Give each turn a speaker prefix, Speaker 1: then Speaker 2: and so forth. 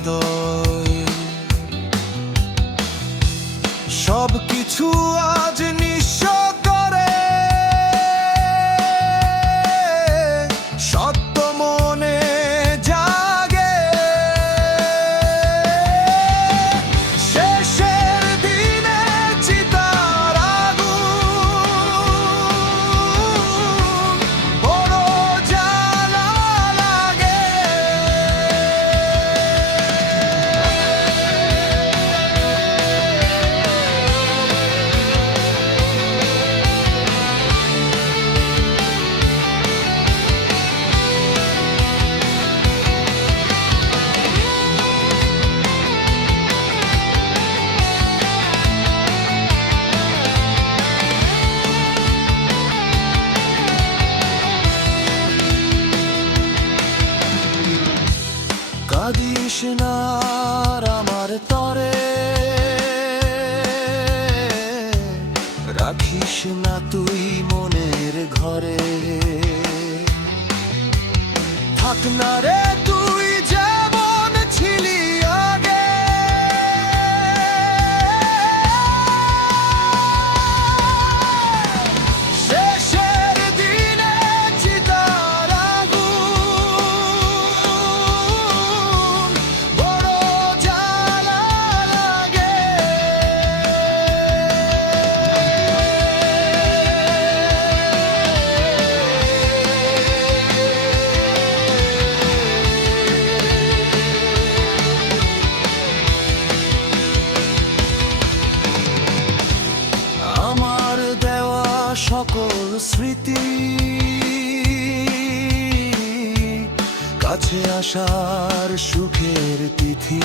Speaker 1: todo. আমার তরে। রাখিস না তুই মনের ঘরে। থাক না রে। স্মৃতি। কাছে আসার সুখের তিথি।